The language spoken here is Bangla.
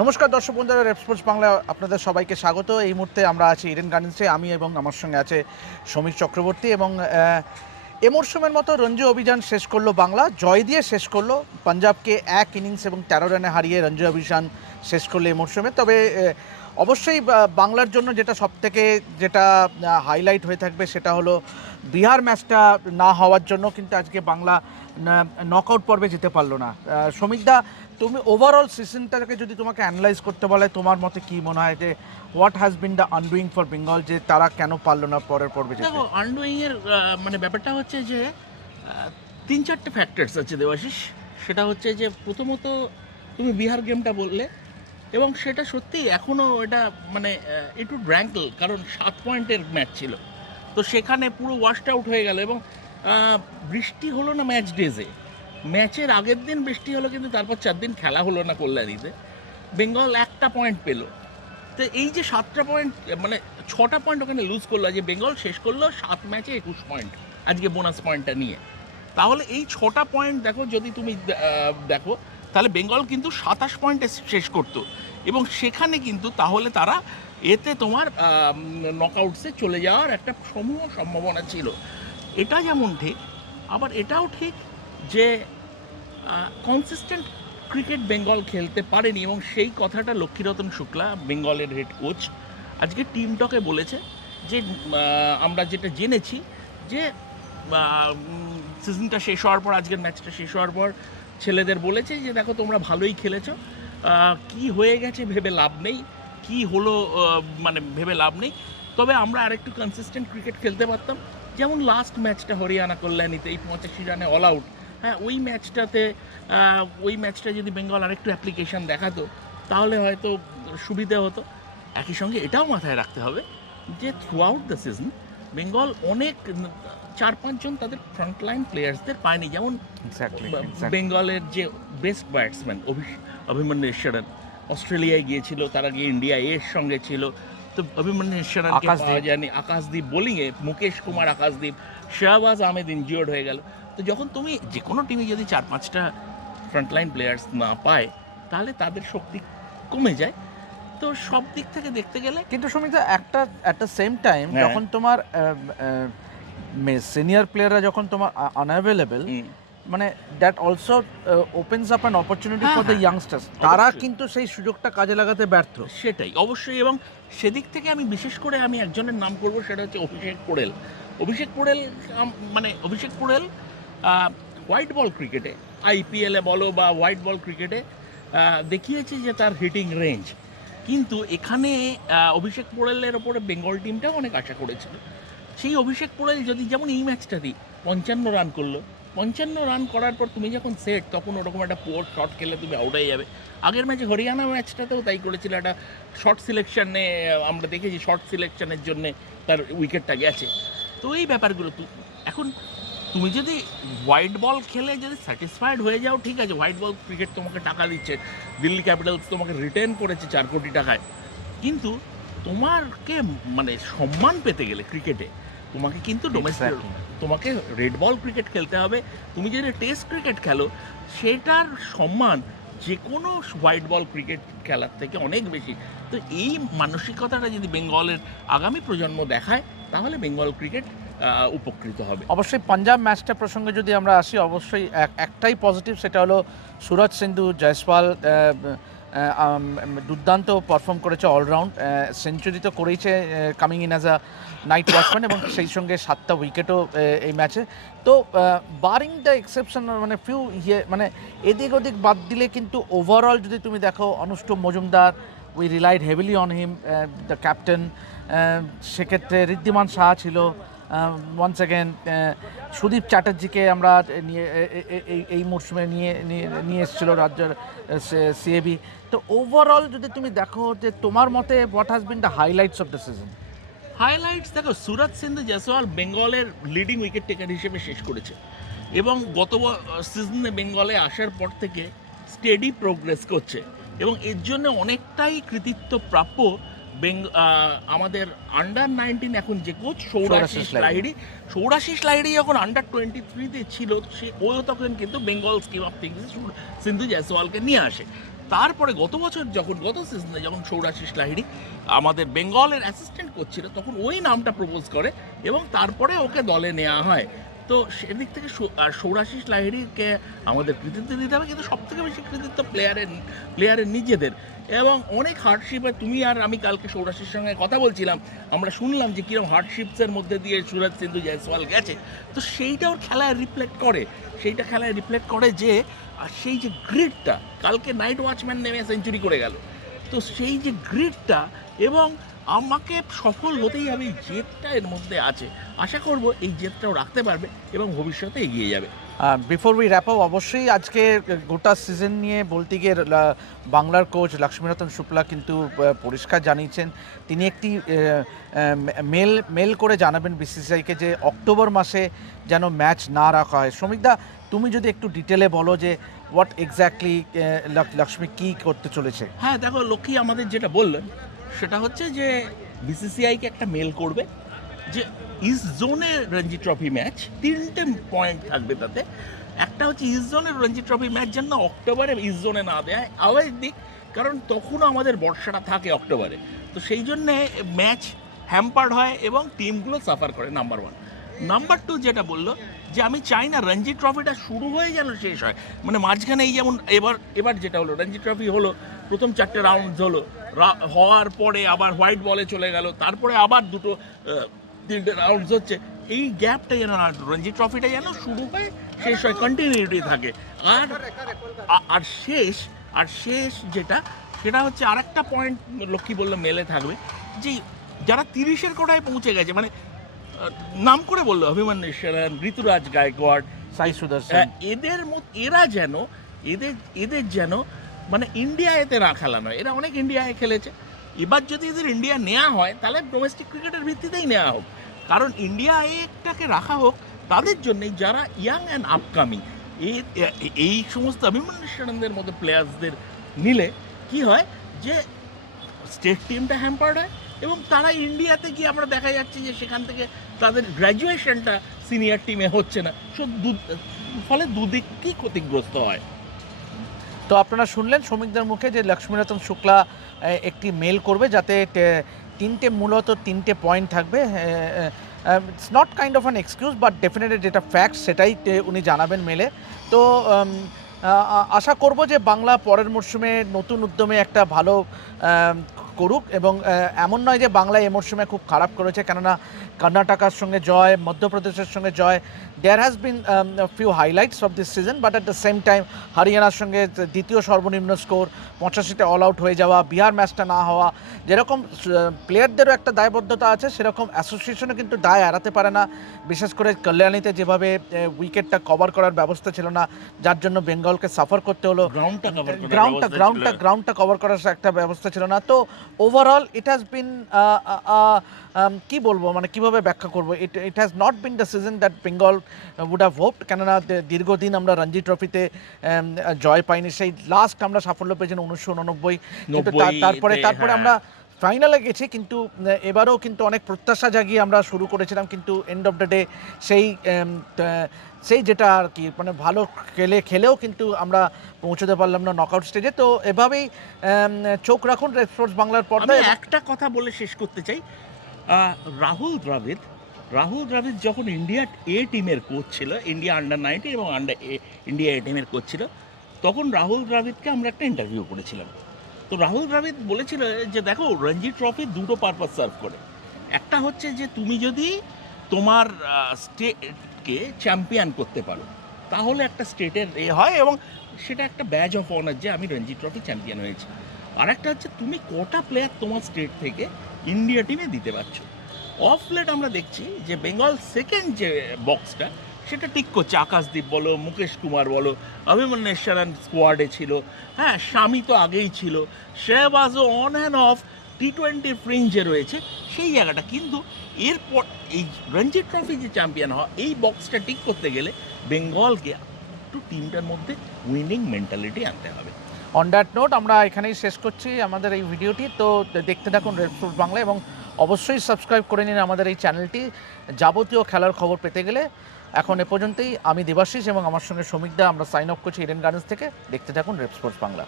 নমস্কার দর্শক বন্ধুরা রেপ স্পোর্টস বাংলা আপনাদের সবাইকে স্বাগত। এই মুহূর্তে আমরা আছি ইডেন গার্ডেন্সে আমি এবং আমার সঙ্গে আছে সমীর চক্রবর্তী এবং এ মরশুমের মতো রঞ্জি অভিযান শেষ করল বাংলা জয় দিয়ে শেষ করল পাঞ্জাবকে এক ইনিংস এবং তেরো রানে হারিয়ে রঞ্জি অভিযান শেষ করল এই মরশুমে। তবে অবশ্যই বাংলার জন্য যেটা সবথেকে যেটা হাইলাইট হয়ে থাকবে সেটা হলো বিহার ম্যাচটা না হওয়ার জন্য কিন্তু আজকে বাংলা নকআউট পর্বে যেতে পারল না। আহ, সমীরদা তুমি ওভারঅল সিজনটাকে যদি তোমাকে অ্যানালাইজ করতে বলে, তোমার মতে কি মনে হয় যে what has been the undoing for Bengal যে তারা কেন পারল না পরের পর্বে দেখো আনডুইং এর মানে ব্যাপারটা হচ্ছে যে তিন চারটে ফ্যাক্টরস আছে দেবাশিস। সেটা হচ্ছে যে প্রথমত তুমি বিহার গেমটা বললে, এবং সেটা সত্যি এখনও এটা মানে একটু র্যাঙ্কল কারণ সাত পয়েন্টের ম্যাচ ছিল। তো সেখানে পুরো ওয়াশড আউট হয়ে গেল, এবং বৃষ্টি হলো না ম্যাচ ডেজে ম্যাচের আগের দিন বৃষ্টি হলো, কিন্তু তারপর চার দিন খেলা হলো না কল্যাণীতে। বেঙ্গল একটা পয়েন্ট পেল। তো এই যে সাতটা পয়েন্ট মানে ছটা পয়েন্ট ওখানে লুজ করল যে বেঙ্গল শেষ করল সাত ম্যাচে একুশ পয়েন্ট আজকে বোনাস পয়েন্টটা নিয়ে। তাহলে এই ছটা পয়েন্ট দেখো, যদি তুমি দেখো, তাহলে বেঙ্গল কিন্তু সাতাশ পয়েন্টে শেষ করতো। এবং সেখানে কিন্তু তাহলে তারা এতে তোমার নকআউটসে চলে যাওয়ার একটা সমূহ সম্ভাবনা ছিল। এটা যেমন ঠিক, আবার এটাও ঠিক যে কনসিস্টেন্ট ক্রিকেট বেঙ্গল খেলতে পারেনি এবং সেই কথাটা লক্ষ্মীরতন শুক্লা বেঙ্গলের হেড কোচ আজকে টিমটকে বলেছে যে আমরা যেটা জেনেছি যে সিজনটা শেষ হওয়ার পর, আজকের ম্যাচটা শেষ হওয়ার পর ছেলেদের বলেছে যে, দেখো, তোমরা ভালোই খেলেছো। কি হয়ে গেছে ভেবে লাভ নেই। কি হলো মানে ভেবে লাভ নেই। তবে আমরা আরেকটু কনসিস্টেন্ট ক্রিকেট খেলতে পারতাম। যেমন লাস্ট ম্যাচটা হরিয়ানা কল্যাণীতে, এই পঁচাশি রানে অল আউট হ্যাঁ ওই ম্যাচটাতে ওই ম্যাচটা যদি বেঙ্গল আরেকটু অ্যাপ্লিকেশন দেখাতো তাহলে হয়তো সুবিধে হতো। একই সঙ্গে এটাও মাথায় রাখতে হবে যে throughout the season Bengal অনেক চার পাঁচজন তাদের ফ্রন্টলাইন প্লেয়ার্সদের পায়নি। যেমন বেঙ্গলের যে বেস্ট ব্যাটসম্যান অভিমন্যু ঈশ্বরন অস্ট্রেলিয়ায় গিয়েছিল তার আগে ইন্ডিয়া এর সঙ্গে ছিল। তো অভিমন্যু। পাওয়া যায়নি। আকাশদীপ বোলিংয়ে মুকেশ কুমার আকাশদীপ শাহবাজ আহমেদ ইনজিওর্ড হয়ে গেল। তো যখন তুমি যে কোনো টিমে যদি চার পাঁচটা ফ্রন্টলাইন প্লেয়ার্স না পায় তাহলে তাদের শক্তি কমে যায়। তো সব দিক থেকে দেখতে গেলে কিন্তু সুমিতা একটা অ্যাট দ্য সেম টাইম। যখন তোমার সিনিয়র প্লেয়াররা যখন তোমার আনঅ্যাভেলেবল মানে that also opens up an opportunity for the. Youngsters তারা কিন্তু সেই সুযোগটা কাজে লাগাতে ব্যর্থ। সেটাই অবশ্যই। এবং সেদিক থেকে আমি বিশেষ করে আমি একজনের নাম করব সেটা হচ্ছে অভিষেক পোড়েল। অভিষেক পোড়েল মানে অভিষেক পোড়েল হোয়াইট বল ক্রিকেটে আইপিএলে বলো বা হোয়াইট বল ক্রিকেটে দেখিয়েছে যে তার হিটিং রেঞ্জ কিন্তু এখানে অভিষেক পোড়েলের ওপরে বেঙ্গল টিমটাও অনেক আশা করেছিল। সেই অভিষেক পোড়েল যদি যেমন এই ম্যাচটাতেই পঞ্চান্ন রান করল। পঞ্চান্ন রান করার পর তুমি যখন সেট তখন ওরকম একটা পোর শট খেলে তুমি আউট হয়ে যাবে। আগের ম্যাচে হরিয়ানা ম্যাচটাতেও তাই করেছিল। একটা শর্ট সিলেকশনে আমরা দেখেছি শর্ট সিলেকশনের জন্যে তার উইকেটটা গেছে। তো এই ব্যাপারগুলো এখন তুমি যদি হোয়াইট বল খেলে যদি স্যাটিসফাইড হয়ে যাও ঠিক আছে হোয়াইট বল ক্রিকেট তোমাকে টাকা দিচ্ছে দিল্লি ক্যাপিটালস তোমাকে রিটার্ন করেছে চার কোটি টাকায়। কিন্তু তোমাকে মানে সম্মান পেতে গেলে ক্রিকেটে তোমাকে কিন্তু ডোমেস্টিক তোমাকে রেড বল ক্রিকেট খেলতে হবে। তুমি যদি টেস্ট ক্রিকেট খেলো সেটার সম্মান যে কোনো হোয়াইট বল ক্রিকেট খেলার থেকে অনেক বেশি। তো এই মানসিকতাটা যদি বেঙ্গলের আগামী প্রজন্ম দেখায় তাহলে বেঙ্গল ক্রিকেট উপকৃত হবে। অবশ্যই পাঞ্জাব ম্যাচটা প্রসঙ্গে যদি আমরা আসি, অবশ্যই একটাই পজিটিভ সেটা হলো সুরজ সিন্ধু, জয়সওয়াল দুর্দান্ত পারফর্ম করেছে অলরাউন্ড সেঞ্চুরি তো করেইছে coming in as a night watchman এবং সেই সঙ্গে সাতটা উইকেটও এই ম্যাচে তো বারিং দ্য এক্সেপশন মানে ফিউ ইয়ে মানে এদিক ওদিক বাদ দিলে কিন্তু ওভারঅল যদি তুমি দেখো Anustup Majumdar we relied heavily on him the captain সেক্ষেত্রে ঋদ্ধিমান শাহ ছিল ওয়ান্স অ্যাগেন সুদীপ চ্যাটার্জিকে আমরা নিয়ে এ- এ- এ- এই এই মরশুমে নিয়ে নিয়ে নিয়ে এসেছিল রাজ্যের সিএবি তো ওভারঅল যদি তুমি দেখো যে তোমার মতে what has been the highlights of the season highlights দেখো সুরজ সিন্ধু জয়সওয়াল বেঙ্গলের লিডিং উইকেট টেকার হিসেবে শেষ করেছে। এবং গত সিজনে বেঙ্গলে আসার পর থেকে স্টেডি প্রোগ্রেস করছে। এবং এর জন্য অনেকটাই কৃতিত্ব প্রাপ্য আমাদের আন্ডার নাইনটিন এখন যে কোচ সৌরাশি সৌরাশিস স্লাইডি সৌরাশি স্লাইডি যখন আন্ডার টোয়েন্টি থ্রিতে ছিল সে ও তখন কিন্তু Bengal scheme of things Sindhu জয়সওয়ালকে নিয়ে আসে। তারপরে গত বছর যখন গত সিজনে যখন সৌরাশিস লাহিড়ি আমাদের বেঙ্গলের অ্যাসিস্ট্যান্ট করছিল তখন ওই নামটা প্রপোজ করে এবং তারপরে ওকে দলে নেওয়া হয়। তো সেদিক থেকে সৌরাশিস লাহিড়িকে আমাদের কৃতিত্ব দিতে হবে, কিন্তু সব থেকে বেশি কৃতিত্ব প্লেয়ারের প্লেয়ারের নিজেদের। এবং অনেক হার্ডশিপে তুমি আর আমি কালকে সৌরাশির সঙ্গে কথা বলছিলাম, আমরা শুনলাম যে কীরকম হার্ডশিপসের মধ্যে দিয়ে সুরজ সিন্ধু জয়সওয়াল গেছে। তো সেইটা ওর খেলায় রিফ্লেক্ট করে, সেইটা খেলায় রিফ্লেক্ট করে যে, আর সেই যে গ্রিডটা কালকে নাইট ওয়াচম্যান নেমে সেঞ্চুরি করে গেল। তো সেই যে গ্রিডটা এবং আমাকে সফল হতেই হবে এই জেদটা এর মধ্যে আছে। আশা করব এই জেদটাও রাখতে পারবে এবং ভবিষ্যতে এগিয়ে যাবে। বিফোর উই র্যাপ অবশ্যই আজকে গোটা সিজন নিয়ে বলতে গিয়ে বাংলার কোচ লক্ষ্মীরতন শুক্লা কিন্তু পরিষ্কার জানিয়েছেন। তিনি একটি মেল মেল করে জানাবেন বিসিসিআইকে যে অক্টোবর মাসে যেন ম্যাচ না রাখা হয়। শ্রমিকদা তুমি যদি একটু ডিটেলে বলো যে হোয়াট এক্স্যাক্টলি লক্ষ্মী কী করতে চলেছে? হ্যাঁ দেখো লক্ষ্মী আমাদের যেটা বললেন সেটা হচ্ছে যে বিসিসিআইকে একটা মেল করবে যে ইস্ট জোনে রঞ্জি ট্রফি ম্যাচ তিনটে পয়েন্ট থাকবে তাতে। একটা হচ্ছে ইস্ট জোনের রঞ্জি ট্রফি ম্যাচ যেন অক্টোবরে ইস্ট জোনে না দেয়? আওয়াজ দিক, কারণ তখনও আমাদের বর্ষাটা থাকে অক্টোবরে। তো সেই জন্যে ম্যাচ হ্যাম্পার্ড হয় এবং টিমগুলো সাফার করে নাম্বার ওয়ান নাম্বার টু যেটা বলল, যে আমি চাই না রঞ্জি ট্রফিটা শুরু হয়ে যেন শেষ হয়। মানে মাঝখানে এই যেমন এবার এবার যেটা হলো রঞ্জি ট্রফি হলো প্রথম চারটে রাউন্ড হলো। হওয়ার পরে আবার হোয়াইট বলে চলে গেল। তারপরে আবার দুটো তিনটে রাউন্ডস হচ্ছে। এই গ্যাপটা যেন না রঞ্জি ট্রফিটা যেন শুরু হয় শেষ হয় কন্টিনিউটি থাকে। আর আর শেষ আর শেষ যেটা সেটা হচ্ছে আরেকটা পয়েন্ট লক্ষ্মী বলল মেলে থাকবে। যে যারা তিরিশের কোটায় পৌঁছে গেছে মানে নাম করে বলল অভিমন্যু সেরান ঋতুরাজ গায়কোয়াড় সাই সুদর্শন হ্যাঁ, এদের মত এরা যেন এদের এদের যেন মানে ইন্ডিয়া এতে না খেলা নয়। এরা অনেক ইন্ডিয়ায় খেলেছে। এবার যদি এদের ইন্ডিয়া নেওয়া হয়, তাহলে ডোমেস্টিক ক্রিকেটের ভিত্তিতেই নেওয়া হোক। কারণ ইন্ডিয়া একটাকে রাখা হোক, তাদের জন্যই যারা ইয়াং অ্যান্ড আপকামিং এই এই সমস্ত অভিমন্যু সেরানদের মতো প্লেয়ার্সদের নিলে কি হয় যে স্টেট টিমটা হ্যাম্পার্ড হয় এবং তারা ইন্ডিয়াতে গিয়ে আমরা দেখা যাচ্ছে যে সেখান থেকে তাদের গ্র্যাজুয়েশনটা সিনিয়র টিমে হচ্ছে না। সো ফলে দুদিকই ক্ষতিগ্রস্ত হয়? তো আপনারা শুনলেন শ্রমিকদের মুখে যে লক্ষ্মীরতন শুক্লা একটি মেল করবে যাতে তিনটে মূলত তিনটে পয়েন্ট থাকবে। It's not kind of an excuse but definitely যেটা ফ্যাক্ট সেটাই উনি জানাবেন মেলে তো আশা করব যে বাংলা পরের মরশুমে নতুন উদ্যমে একটা ভালো করুক এবং এমন নয় যে বাংলা এ মরশুমে খুব খারাপ করেছে কেননা কর্ণাটকার সঙ্গে জয় মধ্যপ্রদেশের সঙ্গে জয় there has been few highlights of this season but at the same time হরিয়ানার সঙ্গে দ্বিতীয় সর্বনিম্ন স্কোর পঁচাশিতে অল আউট হয়ে যাওয়া বিহার ম্যাচটা না হওয়া যেরকম প্লেয়ারদেরও একটা দায়বদ্ধতা আছে সেরকম অ্যাসোসিয়েশনও কিন্তু দায় এড়াতে পারে না। বিশেষ করে কল্যাণীতে যেভাবে উইকেটটা কভার করার ব্যবস্থা ছিল না যার জন্য বেঙ্গলকে সাফার করতে হলো। গ্রাউন্ডটা গ্রাউন্ডটা গ্রাউন্ডটা গ্রাউন্ডটা কভার করার একটা ব্যবস্থা ছিল না। তো ওভারঅল ইট হ্যাজ বিন কি বলব? মানে কীভাবে ব্যাখ্যা করব? It it has not been the season that Bengal would have hoped কেননা দীর্ঘদিন আমরা রঞ্জি ট্রফিতে জয় পাইনি। সেই লাস্ট আমরা সাফল্য পেয়েছিলাম উনিশশো উননব্বই। কিন্তু তারপরে তারপরে হ্যাঁ। আমরা ফাইনালে গেছি, কিন্তু এবারও কিন্তু অনেক প্রত্যাশা জাগিয়ে আমরা শুরু করেছিলাম, কিন্তু এন্ড অফ দ্য ডে সেই সেই যেটা আর কি মানে ভালো খেলে, খেলেও কিন্তু আমরা পৌঁছতে পারলাম না নকআউট স্টেজে তো এভাবেই চোখ রাখুন রেড স্পোর্টস বাংলার পর্দায়। একটা কথা বলে শেষ করতে চাই। রাহুল দ্রাবিড রাহুল দ্রাবিড যখন ইন্ডিয়া এ টিমের কোচ ছিল ইন্ডিয়া আন্ডার নাইনটিন এবং আন্ডার এ ইন্ডিয়া এ টিমের কোচ ছিল, তখন রাহুল দ্রাবিডকে আমরা একটা ইন্টারভিউ করেছিলাম। তো রাহুল দ্রাবিড বলেছিল যে, দেখো, রঞ্জি ট্রফি দুটো পারপাস সার্ভ করে। একটা হচ্ছে যে, তুমি যদি তোমার স্টেটকে চ্যাম্পিয়ন করতে পারো, তাহলে একটা স্টেটের এ হয় এবং সেটা একটা ব্যাজ অফ অনার যে, আমি রঞ্জি ট্রফি চ্যাম্পিয়ন হয়েছি। আর একটা হচ্ছে, তুমি কটা প্লেয়ার তোমার স্টেট থেকে ইন্ডিয়া টিমে দিতে পারছ? অফ প্লেট আমরা দেখছি যে বেঙ্গল সেকেন্ড যে বক্সটা সেটা ঠিক করছে। আকাশদীপ বলো, মুকেশ কুমার বলো অভিমন্যেশ্বরন স্কোয়াডে ছিল। হ্যাঁ স্বামী তো আগেই ছিল। শেহবাজও on and off T twenty ফ্রিঞ্জে রয়েছে সেই জায়গাটা। কিন্তু এরপর এই রঞ্জি ট্রফি যে চ্যাম্পিয়ন হওয়া, এই বক্সটা ঠিক করতে গেলে বেঙ্গলকে একটু টিমটার মধ্যে উইনিং মেন্টালিটি আনতে হবে। অন দ্যাট নোট আমরা এখানেই শেষ করছি আমাদের এই ভিডিওটি তো দেখতে থাকুন রেড বাংলা এবং অবশ্যই সাবস্ক্রাইব করে নিন আমাদের এই চ্যানেলটি। যাবতীয় খেলার খবর পেতে গেলে এখন এ পর্যন্তই। আমি দেবাশিস এবং আমার সঙ্গে শ্রমিকদা। আমরা সাইন অফ করছি ইডেন গার্ডেন্স থেকে। দেখতে থাকুন রেপ স্পোর্টস বাংলা